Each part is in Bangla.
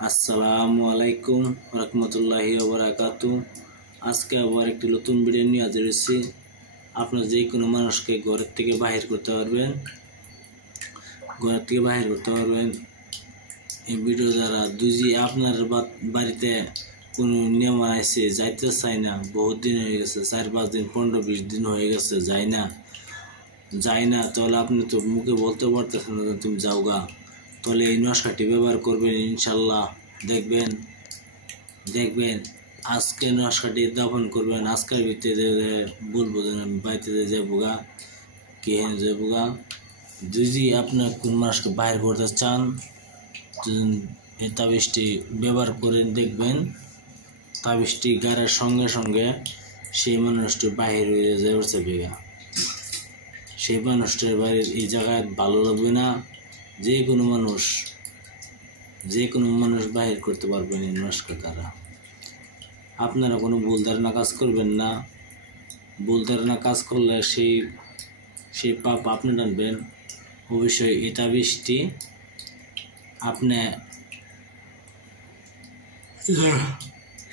আসসালামু আলাইকুম রহমতুল্লাহি ওয়া বারাকাতুহু। আজকে আবার একটি নতুন ভিডিও নিয়ে হাজির হয়েছি। আপনারা যে কোনো মানুষকে ঘরের থেকে বাহির করতে পারবেন, এই ভিডিও দ্বারা যদি আপনার বাড়িতে কোনো মেহমান আসে যাইতে চায় না, বহুত দিন হয়ে গেছে, 4-5 দিন 15-20 দিন হয়ে গেছে, যায় না, তাহলে আপনি তো মুখে বলতে পারতেছেন না তুমি যাও গা, তাহলে এই নকশাটি ব্যবহার করবেন। ইনশাল্লাহ দেখবেন আজকে নকশাটি দাফন করবেন। আজকের ভিতরে বলবো যে আমি বাড়িতে যাবো গা, কে যাবো গা। যদি আপনার কোন মানুষকে বাইর করতে চান, এই তাবিজটি ব্যবহার করে দেখবেন, তাবিজটি গাড়ার সঙ্গে সঙ্গে সেই মানুষটি বাহির হয়ে যাবে গা। সেই মানুষটার বাড়ির এই জায়গায় ভালো লাগবে না। যে কোনো মানুষ বাহির করতে পারবেন এই নকশা দ্বারা। আপনারা কোনো ভুল ধারণা কাজ করবেন না। ভুল ধারণা কাজ করলে সেই পাপ আপনি টানবেন। অবশ্যই এই তাবিজটি আপনি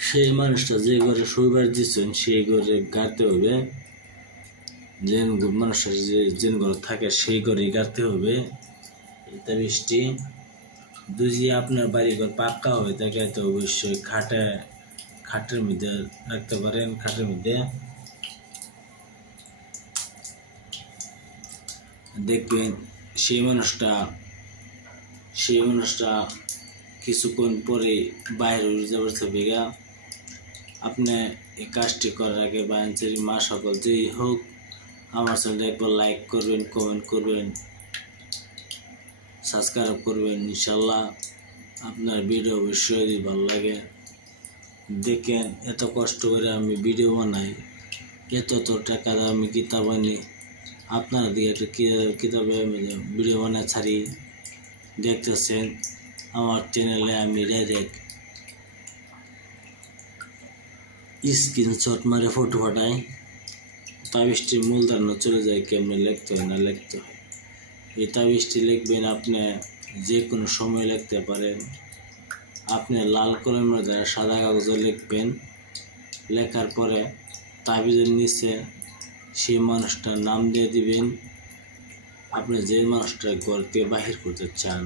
সেই মানুষটা যে ঘরে শৈবার দিচ্ছেন সেই ঘরে গাড়তে হবে। যে মানুষটা যে ঘরে থাকে সেই ঘরে গাড়তে হবে এই তাবিজটি। যদি আপনার বাড়িঘর পাক্কা হবে তাকে তো অবশ্যই খাটের মধ্যে রাখতে পারেন। খাটের মধ্যে দেখবেন সেই মানুষটা কিছুক্ষণ পরে বাইরে হয়ে যাবার হবে গা। আপনি এই কাজটি করার আগে বাঞ্চারি মা সকল যেই হোক আমার চ্যানেলটা একবার লাইক করবেন, কমেন্ট করবেন, সাবস্ক্রাইব করবেন। ইনশাল্লাহ আপনার ভিডিও অবশ্যই যদি ভালো লাগে। দেখেন এত কষ্ট করে আমি ভিডিও বানাই, এত টাকা আমি কিতাব আনি, আপনারা দিকে একটা কিতাবে আমি ভিডিও বানাই ছাড়ি, দেখতেছেন আমার চ্যানেলে আমি ডাইরেক্ট স্ক্রিনশট মারে ফটো ফাটাই, তাবিজটির মূল ধারণা চলে যায় কেমনে লিখতে হয় না লিখতে হয়। এই তাবিজটি লিখবেন, আপনি যে কোনো সময় লিখতে পারেন। আপনি লাল কলমের দ্বারা সাদা কাগজে লিখবেন। লেখার পরে তাবিজের নিচে সেই মানুষটার নাম দিয়ে দিবেন। আপনি যে মানুষটা ঘর থেকে বাহির করতে চান,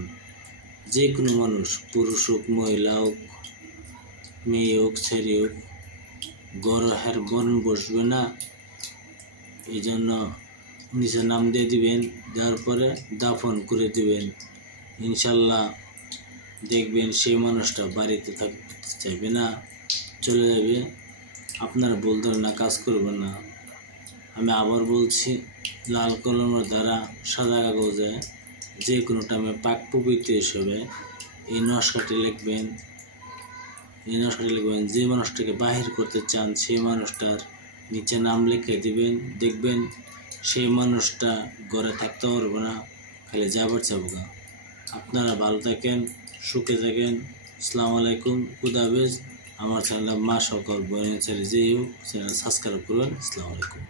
যে কোনো মানুষ, পুরুষ হোক, মহিলা হোক, মেয়ে হোক, ছেলে হোক, গড়ের বরণ বসবে না, এই জন্য নিচে নাম দিয়ে দিবেন। দেওয়ার পরে দাফন করে দিবেন। ইনশাল্লাহ দেখবেন সেই মানুষটা বাড়িতে থাকতে চাইবে না, চলে যাবে। আপনার ভুল ধারণা কাজ করবে না। আমি আবার বলছি, লাল কলমের দ্বারা সাদা কাগজে যে কোনো টাইমে পাক পবিত্র হিসেবে এই নকশাটি লিখবেন। যে মানুষটাকে বাহির করতে চান সেই মানুষটার নিচে নাম লিখে দিবেন। দেখবেন সেই মানুষটা ঘরে থাকতে পারবে না, খালি যাবো গা। আপনারা ভালো থাকেন, সুখে থাকেন। আসসালামু আলাইকুম, খুদা হাফেজ। আমার চ্যানেল মা সকল বোনের ছেলে যেই হোক চ্যানেল সাবস্ক্রাইব করবেন। আসসালামু আলাইকুম।